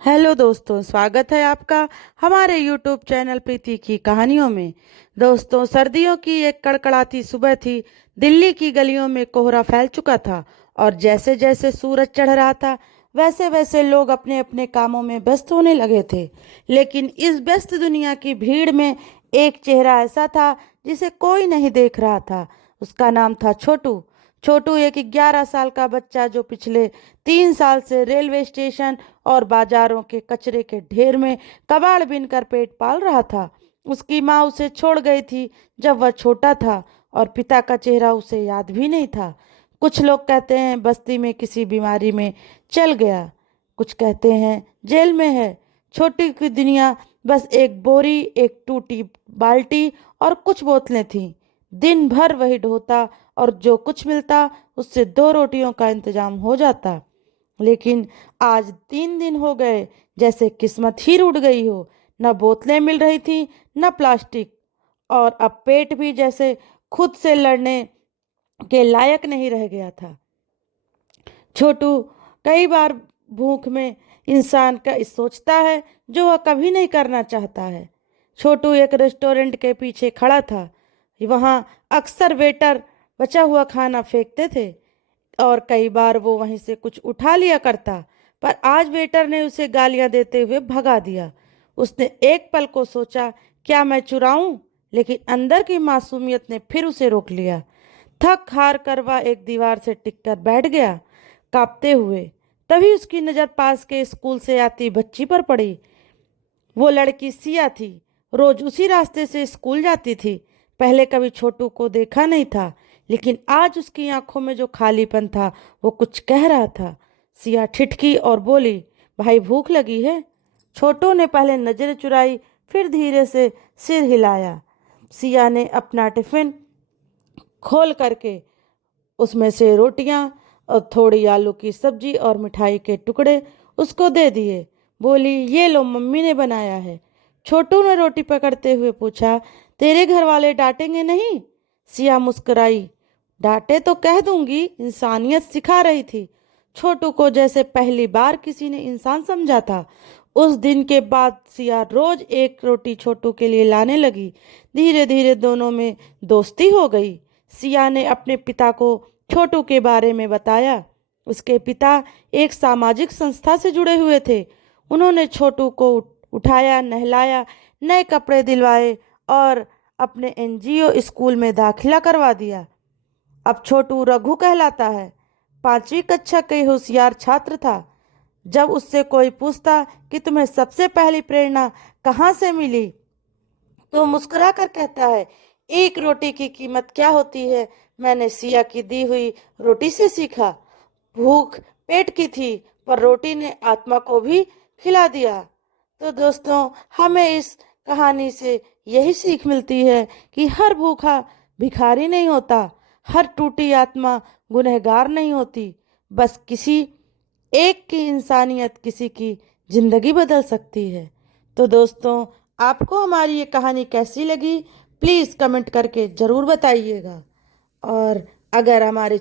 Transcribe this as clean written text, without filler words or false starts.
Hello दोस्तों, स्वागत है आपका हमारे यूट्यूब चैनल प्रीति की कहानियों में। दोस्तों, सर्दियों की एक कड़कड़ाती सुबह थी। दिल्ली की गलियों में कोहरा फैल चुका था और जैसे जैसे सूरज चढ़ रहा था वैसे वैसे लोग अपने अपने कामों में व्यस्त होने लगे थे। लेकिन इस व्यस्त दुनिया की भीड़ में एक चेहरा ऐसा था जिसे कोई नहीं देख रहा था। उसका नाम था छोटू। छोटू एक 11 साल का बच्चा जो पिछले 3 साल से रेलवे स्टेशन और बाजारों के कचरे के ढेर में कबाड़ बीनकर पेट पाल रहा था। उसकी माँ उसे छोड़ गई थी जब वह छोटा था और पिता का चेहरा उसे याद भी नहीं था। कुछ लोग कहते हैं बस्ती में किसी बीमारी में चल गया, कुछ कहते हैं जेल में है। छोटी की दुनिया बस एक बोरी, एक टूटी बाल्टी और कुछ बोतलें थीं। दिन भर वही ढोता और जो कुछ मिलता उससे 2 रोटियों का इंतजाम हो जाता। लेकिन आज 3 दिन हो गए जैसे किस्मत ही रूठ गई हो। न बोतलें मिल रही थी, न प्लास्टिक, और अब पेट भी जैसे खुद से लड़ने के लायक नहीं रह गया था। छोटू कई बार भूख में इंसान का सोचता है जो वह कभी नहीं करना चाहता है। छोटू एक रेस्टोरेंट के पीछे खड़ा था। वहाँ अक्सर वेटर बचा हुआ खाना फेंकते थे और कई बार वो वहीं से कुछ उठा लिया करता, पर आज वेटर ने उसे गालियां देते हुए भगा दिया। उसने एक पल को सोचा, क्या मैं चुराऊं? लेकिन अंदर की मासूमियत ने फिर उसे रोक लिया। थक हार कर वह एक दीवार से टिककर बैठ गया, कांपते हुए। तभी उसकी नज़र पास के स्कूल से आती बच्ची पर पड़ी। वो लड़की सिया थी। रोज उसी रास्ते से स्कूल जाती थी। पहले कभी छोटू को देखा नहीं था, लेकिन आज उसकी आंखों में जो खालीपन था वो कुछ कह रहा था। सिया ठिठकी और बोली, भाई भूख लगी है? छोटू ने पहले नजर चुराई, फिर धीरे से सिर हिलाया। सिया ने अपना टिफिन खोल करके उसमें से रोटियां और थोड़ी आलू की सब्जी और मिठाई के टुकड़े उसको दे दिए। बोली, ये लो, मम्मी ने बनाया है। छोटू ने रोटी पकड़ते हुए पूछा, तेरे घर वाले डांटेंगे नहीं? सिया मुस्कुराई, डांटे तो कह दूंगी, इंसानियत सिखा रही थी। छोटू को जैसे पहली बार किसी ने इंसान समझा था। उस दिन के बाद सिया रोज एक रोटी छोटू के लिए लाने लगी। धीरे धीरे दोनों में दोस्ती हो गई। सिया ने अपने पिता को छोटू के बारे में बताया। उसके पिता एक सामाजिक संस्था से जुड़े हुए थे। उन्होंने छोटू को उठाया, नहलाया, नए कपड़े दिलवाए और अपने एनजीओ स्कूल में दाखिला करवा दिया। अब छोटू रघु कहलाता है। 5वीं कक्षा के होशियार छात्र था। जब उससे कोई पूछता कि तुम्हें सबसे पहली प्रेरणा कहाँ से मिली, तो मुस्कुरा कर कहता है, एक रोटी की कीमत क्या होती है, मैंने सिया की दी हुई रोटी से सीखा। भूख पेट की थी, पर रोटी ने आत्मा को भी खिला दिया। तो दोस्तों, हमें इस कहानी से यही सीख मिलती है कि हर भूखा भिखारी नहीं होता, हर टूटी आत्मा गुनहगार नहीं होती। बस किसी एक की इंसानियत किसी की जिंदगी बदल सकती है। तो दोस्तों, आपको हमारी ये कहानी कैसी लगी, प्लीज़ कमेंट करके ज़रूर बताइएगा। और अगर हमारे